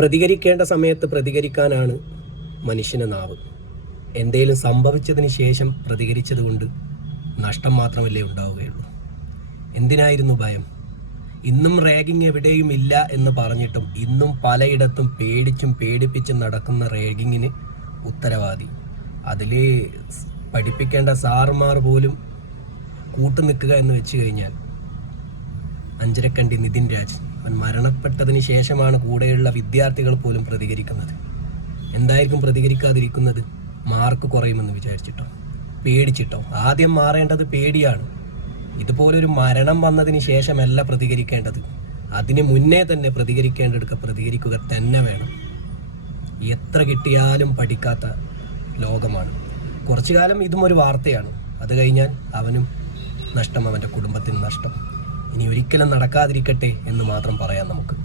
പ്രതികരിക്കേണ്ട സമയത്ത് പ്രതികരിക്കാനാണ് മനുഷ്യന് നാവ്. എന്തേലും സംഭവിച്ചതിന് ശേഷം പ്രതികരിച്ചത് കൊണ്ട് നഷ്ടം മാത്രമല്ലേ ഉണ്ടാവുകയുള്ളൂ. എന്തിനായിരുന്നു ഭയം? ഇന്നും റാഗിങ് എവിടെയും ഇല്ല എന്ന് പറഞ്ഞിട്ടും ഇന്നും പലയിടത്തും പേടിച്ചും പേടിപ്പിച്ചും നടക്കുന്ന റാഗിങ്ങിന് ഉത്തരവാദി, അതിൽ പഠിപ്പിക്കേണ്ട സാറുമാർ പോലും കൂട്ടുനിൽക്കുക എന്ന് വെച്ച് കഴിഞ്ഞാൽ അഞ്ചരക്കണ്ടി നിതിൻ രാജ് അവൻ മരണപ്പെട്ടതിന് ശേഷമാണ് കൂടെയുള്ള വിദ്യാർത്ഥികൾ പോലും പ്രതികരിക്കുന്നത്. എന്തായിരിക്കും പ്രതികരിക്കാതിരിക്കുന്നത്? മാർക്ക് കുറയുമെന്ന് വിചാരിച്ചിട്ടോ, പേടിച്ചിട്ടോ? ആദ്യം മാറേണ്ടത് പേടിയാണ്. ഇതുപോലൊരു മരണം വന്നതിന് ശേഷമല്ല പ്രതികരിക്കേണ്ടത്, അതിന് മുന്നേ തന്നെ പ്രതികരിക്കുക തന്നെ വേണം. എത്ര കിട്ടിയാലും പഠിക്കാത്ത ലോകമാണ്. കുറച്ചു കാലം ഇതും ഒരു വാർത്തയാണ്, അത് കഴിഞ്ഞാൽ അവനും നഷ്ടം, അവൻ്റെ കുടുംബത്തിന് നഷ്ടം. ഇനി ഒരിക്കലും നടക്കാതിരിക്കട്ടെ എന്ന് മാത്രം പറയാം നമുക്ക്.